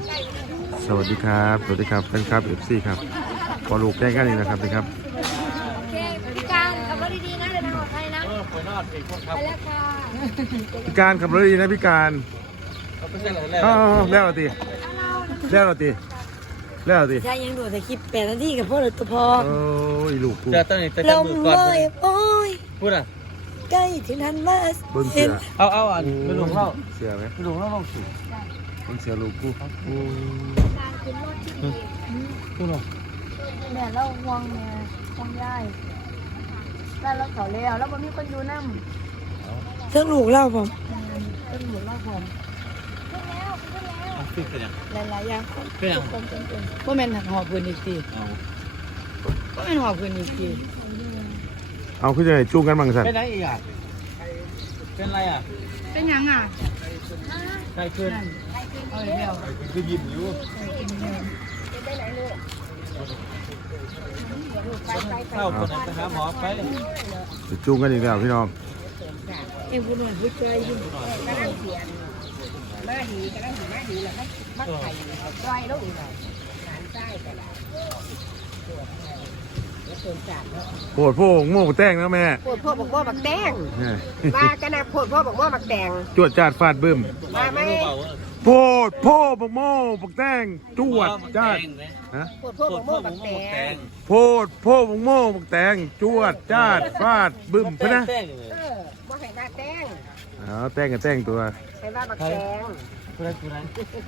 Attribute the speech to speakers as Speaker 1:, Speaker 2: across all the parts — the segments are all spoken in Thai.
Speaker 1: สวัสดีครับสวัสดีครับแฟนคลับFCครับพอลูกแกล้งกันอีกนะครับครับ
Speaker 2: โอเคพี่การขับรถดีๆนะเดินทางปลอดภัยนะไปแล้วค่ะ
Speaker 1: พี่การขับรถดีนะพี่การแล้วตีแล้วตีแล้วตี
Speaker 2: ใช่ยังดูแต่คลิป8 นาทีกับพ่อเลยตัวพอ
Speaker 1: โอ้ยลูกกู
Speaker 3: จะต้องจะ
Speaker 2: ล
Speaker 3: จับ
Speaker 2: ม
Speaker 3: มือก่อน
Speaker 2: ลอยโอ้ย
Speaker 3: พูดอ่ะ
Speaker 2: ใกล้ถึงทันมา
Speaker 1: เบิ้งเสือ
Speaker 3: เอาอันไปหลวงเล่า
Speaker 1: เสือไหม
Speaker 3: ไปหลวงเล่าลองสิ
Speaker 1: เบิ้งเสือลูกกูโอ้
Speaker 2: การขึ้นรถที่ดี
Speaker 3: พูดหรอ
Speaker 2: แม่เราห่วงเนี่ยห่วงยายแล้วเราเขาแล้วแล้วมันมีคนอยู่น้ำเรื่องลูกเล่าผมเรื่องลูกเล่าผมขึ้นแล้วขึ้นแล้ว
Speaker 3: ฟิกเป็นยัง
Speaker 2: หลายๆอย่าง
Speaker 3: เป็นยัง
Speaker 2: คนเป็นว่าแม่นหักหอบพื้นอีกทีว่าแม่นหอบพื้นอีกที
Speaker 1: เอาขึ้นจะไหนจูงกันบังสัน
Speaker 3: เป็นไรอีกอ่ะเป็นไรอ่ะ
Speaker 2: เป็นยังอ่ะ
Speaker 3: ใครขึ้น
Speaker 2: เอาอีกแล้ว
Speaker 3: คือยิ้มอยู่เข้าคนนั้นไปหาหมอไป
Speaker 1: จะจูงกันอีกแล้วพี่น้อง
Speaker 2: เอ็งพูดหน่อยพูดใจยิ่ง
Speaker 1: โปรดโพงโม่แต้งนะแม่
Speaker 4: โพดพ่อบอกว่าบักแตง
Speaker 1: เนี่ย
Speaker 4: มากันนะโพดพ่อบอกว่าบักแตง
Speaker 1: จวดจาดฟาดบึ้ม
Speaker 4: มาไหม
Speaker 1: โพดโพบักโม่บักแต้งจวดจาดฮะ
Speaker 4: โพดพ่อบอกว่าบักแตง
Speaker 1: โพดโพบักโม่บักแตงจวดจาดฟาดบึ้มเพื่อนนะ
Speaker 4: ว่าให้มาแตง
Speaker 1: เอาแต้งกับแต้งตัว
Speaker 4: ให้ว่าบักแตง
Speaker 3: พูดอะไรพูดอะไร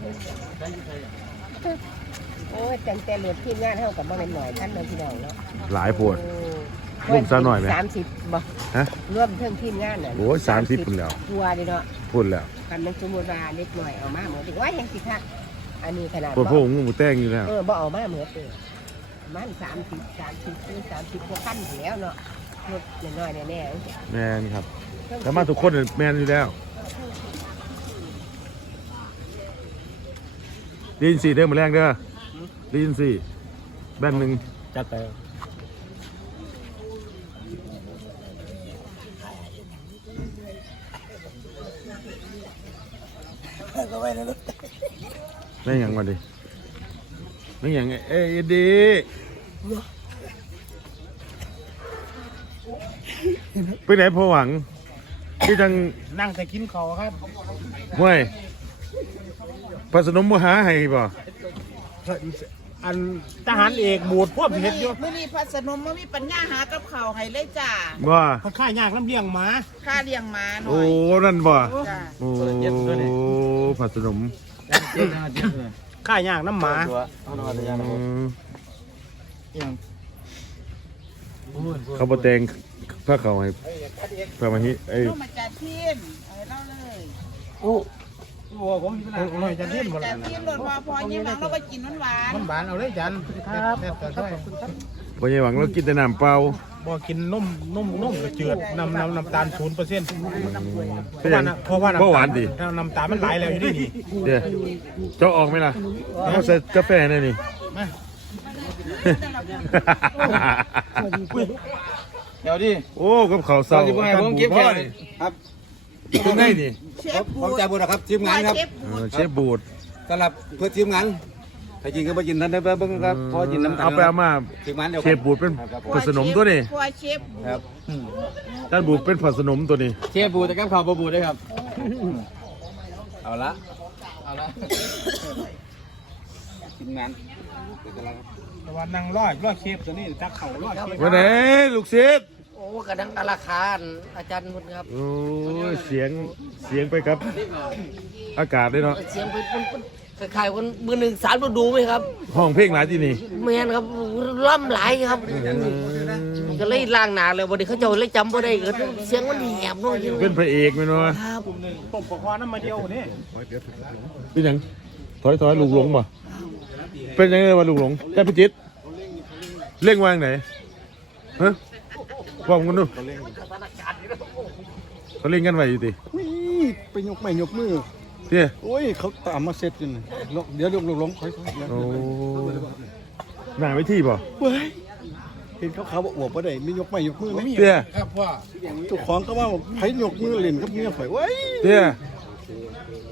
Speaker 4: โอ้ยแต่หลุดทีมงานเท่ากับบ้านหน่อยท่านเลยพี่น้องเนาะ
Speaker 1: หลายปวด ร่วมซะหน่อยไหม
Speaker 4: 30บ่
Speaker 1: ฮะ
Speaker 4: ร่วมเพิ่มทีมงานน่ะ
Speaker 1: โอ้ย30พุ่นแล้ว
Speaker 4: ทัวร์ดิเนาะ
Speaker 1: พูดแล้ว
Speaker 4: กันมันสมมุติว่าเล็กหน่อยเอามาเหมือนถึงว่ายังสิคะอันนี้ขนาด
Speaker 1: โพดโพบักโม่บักแต้งอยู่แล้ว
Speaker 4: บ่เอามาเหมือนมัน30กว่าขั้นถึงแล้วเนาะรถน้อยๆแน่ๆ
Speaker 1: แมนครับแต่มาทุกคนเนี่ยแมนอยู่แล้วได้ยินสี่เด้อมาแรงเด้อได้ยินสี่แบนหนึ่ง
Speaker 3: จัดไป
Speaker 1: ไม่หยังมาดิไม่หยังเอ้ยดีไปไหนพอหวังที่จัง
Speaker 3: นั่งแต่กินเขาครับ
Speaker 1: ห้วยพระสนมมหาให้บ่
Speaker 3: อันทหารเอกบูดพวกเห็ดอยู่
Speaker 5: มื่อนี้พัสนมมันมีปัญญาหากับเขาวให้เลยจ้า
Speaker 1: ว่า
Speaker 3: เขาค่ายากลำเลียงหมา
Speaker 5: ค่าเลี้ยงหมาหน่
Speaker 1: โอ้
Speaker 5: อย
Speaker 1: นั่นบ่
Speaker 5: จ้า
Speaker 1: โอ้พระสนม
Speaker 3: ค่ายากน้ำหมา
Speaker 1: เขาบอแตงพระเขาให้พระมาฮิไอ้
Speaker 5: ลูกมาจากทีมเอาให้เล่าเลย
Speaker 3: โอ้โหผมอร่อยจันเทียนหมด
Speaker 5: จาก
Speaker 3: แล้ว
Speaker 5: ทีมหล่นมาพอยิ้มหวังเราก็กินหวาน
Speaker 3: มันหวานเอาเลยจันครับแต่ช่วย
Speaker 1: บ่ใช่หวังเรากินแต่น้ำเปล่า
Speaker 3: บ่กินนมกระเจือดน้ำตาล0%เพราะว่า
Speaker 1: บ่หวานดิ
Speaker 3: น้ำตาลมันไหลแล้วอยู่นี่
Speaker 1: เดี๋ยวเจ้าออกไหมล่ะเขาใส่กาแฟหน่อยนี่
Speaker 3: มา
Speaker 6: เดี๋ยวดิ
Speaker 1: โอ้กับข้าวเสา
Speaker 6: ที่ผมให้ผมเก็บแค่ครับ
Speaker 1: ตรงไหนนี่
Speaker 5: ๆเชฟ
Speaker 6: ผ
Speaker 5: บู
Speaker 6: ม
Speaker 5: ด
Speaker 6: จ่ายบุญนะครับทีมงานครับ
Speaker 5: เชฟ
Speaker 1: เชฟบูด
Speaker 6: สำหรับเพื่อทีมงานถ้ากินก็ไปกินท่านได้เบิ่งครับพอกินน้ำตาล
Speaker 1: เอาไปเอามา
Speaker 6: ทีมงานเดียว
Speaker 1: เชฟบูดเป็นผสนมตัวนี้
Speaker 5: ครัวเชฟ
Speaker 6: ครับ
Speaker 1: ด้านบูดเป็นผสนมตัวนี้
Speaker 6: เชฟบูแต่กับข้าวบูได้ครับเอาละทีมงานเป็นอะไรครับ
Speaker 3: แต่ว่านั่งรอเชฟตัวนี้ตักเข่ารอเชฟ
Speaker 1: วันไหนลูกศิษย์
Speaker 4: โอ้กระดังตะราคาอาจารย์มุนครับ
Speaker 1: โอ้ยเสียงไปครับ อากาศด้วยเนาะ
Speaker 4: เสียงเป็นคล้ายๆคนมือหนึ่งสารดูไหมครับ
Speaker 1: ห้องเพลงหลายที่นี่
Speaker 4: แมนครับล่ำหลายครับก็เลยล่างหนาเลยวันนี้เขาเจะเลยจำบ่ได้ก็เสียงมันแหบเนาะ
Speaker 1: เป็นพระเอกไหมเนาะ
Speaker 4: ครับ
Speaker 3: ตบปกคอน้ำมาเดียวนี่
Speaker 1: เป็นหยังถอยลูกหลงป่ะเป็นยังไงวะลูกหลงแค่พิจิตรเล่งวางไหนฮะว่าผมกันดูเขาเล่งกันไว้อยู่ติ
Speaker 7: ไปยกไม่ยกมือ
Speaker 1: เตี้ย
Speaker 7: โอ้ย เขาตามมาเสร็จกันน่ะเดี๋ยวลงค่อยๆเดี๋ยว
Speaker 1: โอ้หน้าไว้ที่ป่ะ
Speaker 7: เว้ยเห็นเขาบอกอวบบ่ได้ไม่ยกไม่ยกมือไหม
Speaker 1: เตี้ย
Speaker 7: เจ้าของก็ว่าไผยกมือเล่นกับเมียข่อยเว้ย
Speaker 1: เตี้ย
Speaker 7: ฮ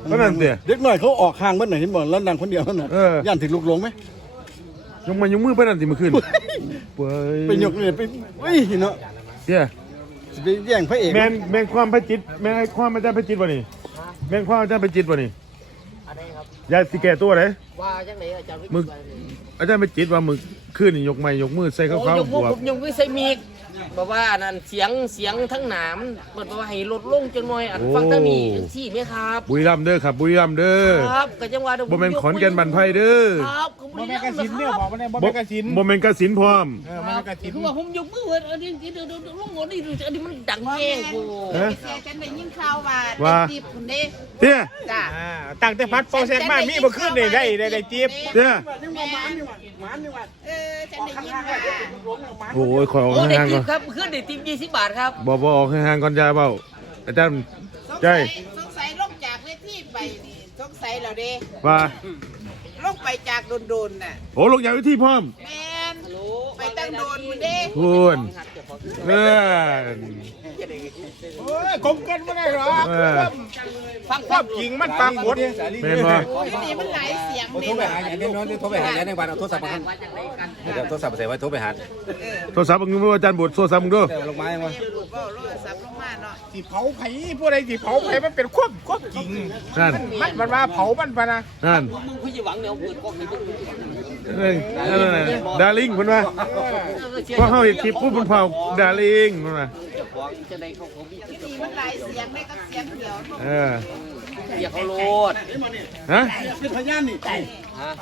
Speaker 1: ก็นั่นเตี้ย
Speaker 7: เด็กน้อยเขาออกห่างเมื่อไหร่เห็นบ่แล้วนางคนเดียวนั่นน่ะ
Speaker 1: เออ
Speaker 7: ย่านถึงลูกหลงไหม
Speaker 1: ยกมือไปนั่นสิมาขึ้นเว้ย
Speaker 7: ไปยกเลยไปเฮ้ยเนาะ
Speaker 1: เตี้ย
Speaker 7: สิไปแย่งพระเอก
Speaker 1: แม่นความพระจิตแม่นความอาจารย์พระจิตวะนี่แม่นความอาจารย์พระจิตวะนี่
Speaker 4: อะไรครับ
Speaker 1: ยายสิแก่ตัวไหน
Speaker 4: ว่าจังไหนอาจารย์
Speaker 1: มึกอาจารย์พระจิตว่ามึกขึ้นนี่ยกไม้ยกมือใส่
Speaker 4: โอ้
Speaker 1: ข้าวย
Speaker 4: ก
Speaker 1: ๆบ
Speaker 4: มือ
Speaker 1: ว
Speaker 4: ผ
Speaker 1: ก
Speaker 4: มยังไม่ใส่มีกบอกว่านั่นเสียงทั้งหนามเปิดว่าให้ลดลงจังหน่อยอันฟังตั้งนี้จังซี่ไหมครับ
Speaker 1: บุรีรัมย์เด้อครับบุรีรัมย์เด้อ
Speaker 4: ครับก็จังว่าเดี๋ยว
Speaker 1: บ่แม่นขอนแก่นบันไพเด้อ
Speaker 4: ครับก็
Speaker 3: บ่
Speaker 4: บ่
Speaker 3: แม่
Speaker 4: ได้
Speaker 3: นกระสินเนี่ยบอกว่าเนี่ยบ่
Speaker 1: บ่
Speaker 3: แม่นกระสิน
Speaker 1: บ่แม่นกสินพร้อม
Speaker 3: มันกระสิน
Speaker 4: คือว่าผมยกมือเว้ยอันนี้เดี๋ยวลงหัวนี่อันนี้มันดังแห้งโอ้
Speaker 1: ฮะ
Speaker 5: แค่ฉันได้ยินข่าวว่า
Speaker 1: ว่า
Speaker 5: ได้จีบคุณเด้
Speaker 1: เตี้ย
Speaker 5: จ้ะ
Speaker 3: ตั้งแต่พัดโปรเซสมามีบ่ขึ้นได้จีบ
Speaker 1: เตี้ย
Speaker 5: แม่ฉันได้ยินว่า
Speaker 1: โอ้ยขอออก
Speaker 4: โอ้ได้
Speaker 1: ห่างๆ
Speaker 4: ทิ
Speaker 1: ก่อ
Speaker 4: ป
Speaker 1: น
Speaker 4: ครับขึ้นได้ทิป20 บาทครับ
Speaker 1: บ่ออกห่างๆก่อนยาเบ้าอาจารย์
Speaker 5: สง
Speaker 1: ใช่
Speaker 5: สัยลงจากเวทีไปนี่สงสัยแล้วเด้
Speaker 1: ว่า
Speaker 5: ลงไปจากโดนๆน่ะ
Speaker 1: โอ้ลงจากวิธีพร้อม
Speaker 5: แม่นไปตั้งโดนคุณเด้
Speaker 1: คุณเออ
Speaker 3: โอ้ยกลมกันบ่ได้หรอก
Speaker 1: เออ
Speaker 4: ฟัง
Speaker 3: ความจริงมันปรากฏ
Speaker 1: เป็นบ่
Speaker 5: ที่นี่มันหลายเสียง
Speaker 6: โทรไปหาอย่างนี้น้องโทรไปหาอย่างในบ้านเอาโทรศัพท์มาเดี๋ยวโทรศัพท์ใส่ไว้โทรไปหา
Speaker 1: โทรศัพท์มึงอาจารย์บุตรโทรศัพท์มึงดู
Speaker 6: เดี๋ยวลงมายังวะ
Speaker 5: เรียกลูกก็โทรศัพท์ลงมาเนาะ
Speaker 3: สิเผาไผผู้ใดสิเผาไผมันเป็นความจริง
Speaker 1: นั่น
Speaker 3: มันว่าเผามันปะนะ
Speaker 1: นั่น
Speaker 4: มึงผู้หวังเนี่ยเอาเปิดกล้องให้มึง
Speaker 1: เอ้ยนั่นน่ะดาริ่งเพิ่นว่าพอเฮาเห็นคลิปปุ๊บเพิ่นเผาดาริ่งเพิ่นว่า
Speaker 4: เจ้าของจะได้เขามี
Speaker 5: ที่นี่มันหลายเสียงได้กับเสียงเดียวเนาะ
Speaker 1: เออ
Speaker 4: เรียกเขาโลด
Speaker 1: ฮะ
Speaker 7: เป็นพยานนี่
Speaker 4: ฮะ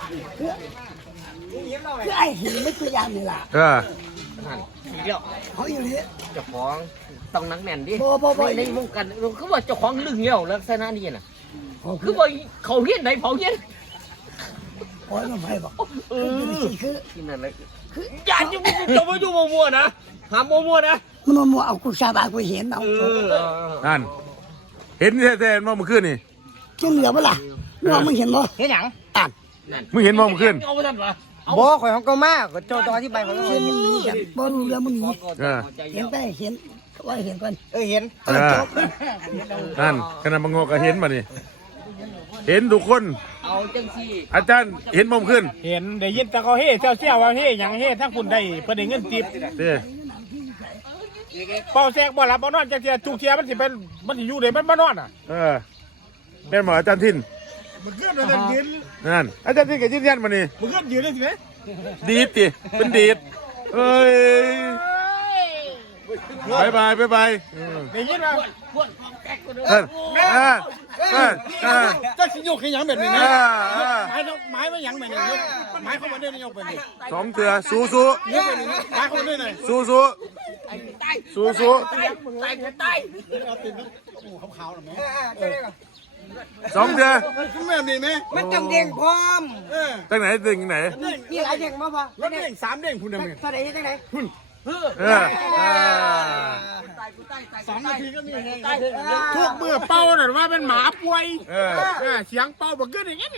Speaker 2: คือไอ้หินไม่คือยามนี่ล่ะ
Speaker 1: เออ
Speaker 4: นั่นอีกแล้ว
Speaker 2: เขาอยู่นี่
Speaker 4: เจ้าของต้องนักแน่นดิ
Speaker 2: บ่
Speaker 4: ในวงการคือว่าเจ้าของลึงแล้วลักษณะนี้น่ะคือว่าเขาเฮียนไหนเผาเฮียน
Speaker 2: โอ้ยมันไปบอก
Speaker 4: เออ
Speaker 2: คือ
Speaker 4: ที่นั่นเลยคืออย่าอยู่จะมาอยู่มั่วๆนะหามั่วๆนะ
Speaker 2: มันมัวเอากูชาบากูเห็นเอา
Speaker 1: นั่นเห็นแท้ๆว่าเมื่อคืนนี่
Speaker 2: จะเหลือบ่ล่ะว่ามึงเห็นบ่
Speaker 4: เห็นหยัง
Speaker 2: อ่าน
Speaker 1: มึงเห็นบ่เมื่อคืน
Speaker 4: เอาไปทันวะ
Speaker 8: บ่ข่อยของเก่ามากก็โจตอธิบายข่อยก็
Speaker 2: เห็นมันมีกันบ่รู้เรื่องมึงหนี
Speaker 1: เออ
Speaker 2: เห็นไปเห็นว่าเห็นก่อน
Speaker 8: เห็น
Speaker 1: เออนั่นขนาดบางงอก็เห็นมานี่เห็นทุกคน
Speaker 4: เอาจังซี่
Speaker 1: อาจารย์เห็นบ่เมื่อคืน
Speaker 3: เห็นได้ยินแต่เขาเฮ้เซี่ยวๆว่าเฮ้หยังเฮ้ทั้งคุณได้เพิ่นได้เงินจิบ
Speaker 1: เด้อ
Speaker 3: เป่าแซกบ่หลับบ่นอนจักเที่ยทุกเที่ยมันสิเป็นมันสิอยู่ได้มันบ่นอนอ่ะ
Speaker 1: เออแม่นบ่อาจารย์ทิน
Speaker 3: มันเกิดมาแต่ยืน
Speaker 1: นั่นอาจารย์ทินก็ยืนยันมานี่
Speaker 3: มันเกิดยืนได้สิเด้
Speaker 1: ดีดดิเป็นดีดเอ้ยบายบาย
Speaker 3: ได้ยินว่า
Speaker 1: เออเออเออเออ
Speaker 7: จะสิยกให้หยังแบบนี้
Speaker 1: เอ
Speaker 7: นะ
Speaker 1: อ
Speaker 7: ไม้ว่าหยังแบบนี้ยกไม้เข้ามาเด้อยกไปนี่
Speaker 1: สองเถื่อสู้สู้
Speaker 7: ยกไปนี่ไม้เข้ามาเด้อหน่อย
Speaker 1: สู้สู้สู้สู้
Speaker 7: ขาวๆหน่อยแม่
Speaker 1: สองเถื่อ
Speaker 7: คุณแม่นี่แม่
Speaker 8: มันต้องเด้งพร้อม
Speaker 1: ตั้งไหนตึงไหน
Speaker 8: นี่หลายเด้งมาบ่
Speaker 7: รถเด้ง3เด้งคุณแม่
Speaker 8: เท่าใดจังได๋
Speaker 1: เออ
Speaker 7: 2 นาทีก็มีแฮง
Speaker 3: ทุกเมื่อเป่าน่ะว่าเป็นหมาป่วย
Speaker 1: เออ
Speaker 3: เสียงเป่าบ่เกิดอย่างนั้น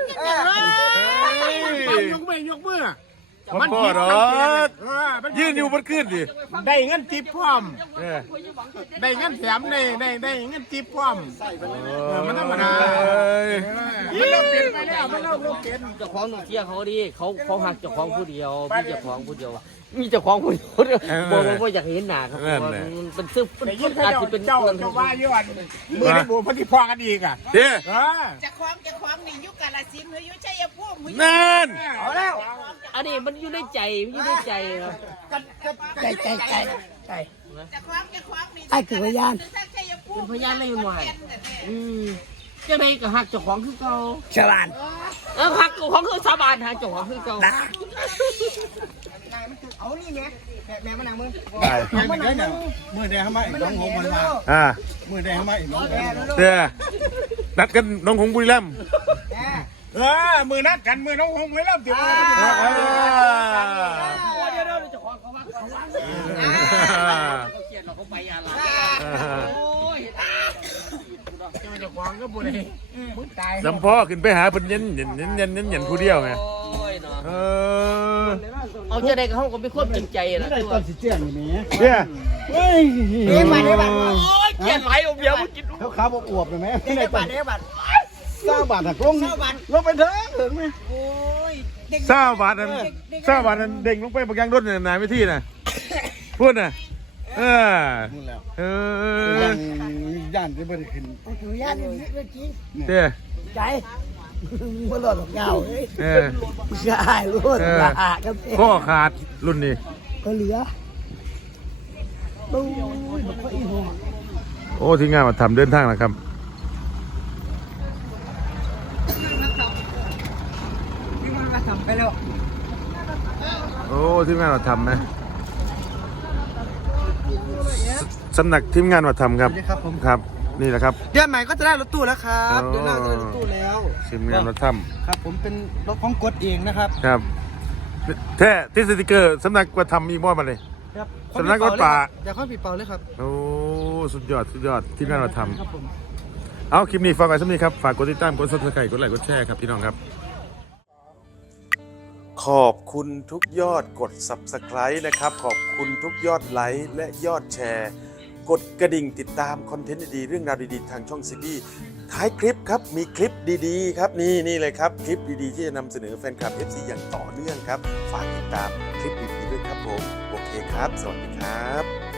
Speaker 3: เป่ายกมือ
Speaker 1: มันพ่อดอก ยืนอยู่บนขึ้นดิ
Speaker 3: ได้เงินจิบพร้อม
Speaker 1: เออ
Speaker 3: ได้เงินแถมได้เงินจิบพร้อม มันธรรมดา มันเริ่มเปลี่ยนไปแล้วมันเริ่มเปลี่ยน
Speaker 4: เจ้าของต้องเที่ยเขาดิเขาหักเจ้าของผู้เดียวมีเจ้าของผู้เดียวมีเจ้าของผู้เดียวบ่อยากเห็นหน้าครับมันเป็นซึ่ง
Speaker 3: ได้ยิน
Speaker 4: อาจ
Speaker 3: เจ้า
Speaker 4: จะเป็น
Speaker 3: เจ้าว่าย้อนมือในบูพันธิพอกันอีกอ่ะ
Speaker 1: เด้อ
Speaker 5: จะคล้องนี่ยุคกาลสินธุ์หรือยุคชัยภูมิหรือยุค
Speaker 1: นั่น
Speaker 8: เอาแล้ว
Speaker 4: อันนี้มันอยู่ในใจครับ
Speaker 2: ใจ
Speaker 5: จะคล้องนี่
Speaker 2: ไอ้คือพยาน
Speaker 5: ถ้าชัยภู
Speaker 4: เป็น
Speaker 5: มิ
Speaker 4: พยานเลยหน่อยจังไดก็หักเจ้าของคือเก่า
Speaker 2: ชาวบ้าน
Speaker 4: หักเจ้าของคือสาบานหักเจ้าของคือเก่า
Speaker 8: เอานี่แม่แม่มานั่งมึง
Speaker 1: ได้
Speaker 7: มือแดงเข้ามาอีกน้องหงมันมา
Speaker 1: อ่า
Speaker 7: มือแดงเข้ามาอีกน้อง
Speaker 1: เด้อนัดกันน้องหงบุรีรัมย์
Speaker 3: มือนัดกันมือน้องหงไว้แล้วติดมือ
Speaker 4: เดี๋ยวเจ้าของเขาว่าเขาเขียนเราเขาไปอะไรโอ้ย
Speaker 3: เจ้าของก็บุญมึงตาย
Speaker 1: สัมพ่อขึ้นไปหาเพิ่นเย็นผู้เดียวไง
Speaker 4: โอ้ยเนาะ
Speaker 1: เออ
Speaker 4: เอาจะได้กับเขาก็ไม่ควบจริงใจนะ
Speaker 7: ได้
Speaker 4: ตัว
Speaker 7: ตอนสิแจ้งนี่แม่
Speaker 1: เด้อ
Speaker 7: เฮ้ย
Speaker 4: โอ้ยเกลียดไหลอมเดียวมึงกิน
Speaker 7: เขาขาวอวบเลยแม่
Speaker 8: ได้บัตรได้บัตร
Speaker 7: 20 บาทหักลงลงไปเถอะถึงไหม
Speaker 5: โอ้ยเด็ก
Speaker 1: 20 บาทนั้น20 บาทนั้นเด้งลงไปบางอย่างรถเนี่ยนายไม่ที่น่ะพูดน่ะ
Speaker 7: นู่นแล้ว
Speaker 1: อ
Speaker 7: ย่านที่บ่ได้ขึ้น
Speaker 2: อยู่ย่านนี้เมื่อกี้
Speaker 1: เด้อ
Speaker 2: ใจบ่รอดหรอกเงาเอ้ย ผู้ชายรู้ละอากับเอง
Speaker 1: ข้อขาดรุ่นนี้
Speaker 2: ก็เหลือตู้บอกว่าอีหัว
Speaker 1: โอ้ที่งานมาทำเดินทางนะครับ
Speaker 8: ไปแล้ว
Speaker 1: โอ้ทีมงานมาทำนะสำนักทีมงานมาทำครับ
Speaker 8: ครับผม
Speaker 1: ครับนี่แหละครับ
Speaker 8: เดือนใหม่ก็จะได้รถตู้แล้วครับเดือนหน้าจะได้รถตู้แล้ว
Speaker 1: ทีมงานมาท
Speaker 8: ครับผมเป็นรถของกดเองนะครับ
Speaker 1: ำครับแท้ที่สติกเกอร์สำนักมาทำอีกบ่มาเลย
Speaker 8: ครับ
Speaker 1: สำนักรถป่า
Speaker 8: อย่าค่อยปิดเป่าเลยครับ
Speaker 1: โอ้สุดยอดทีมงานมาท
Speaker 8: ครับผม
Speaker 1: ำเอาคลิปนี้ฝากไว้สักนิดครับฝากกดติดตามกดซับสไครต์กดไลค์กดแชร์ครับพี่น้องครับ ขอบคุณทุกยอดกด Subscribe นะครับขอบคุณทุกยอดไลค์และยอดแชร์ กดกระดิ่งติดตามคอนเทนต์ดีๆเรื่องราวดีๆทางช่องซีบีท้ายคลิปครับมีคลิปดีๆครับนี่เลยครับคลิปดีๆที่จะนำเสนอแฟนคลับ FC อย่างต่อเนื่องครับฝากติดตามคลิปดีๆด้วยครับผมโอเคครับสวัสดีครับ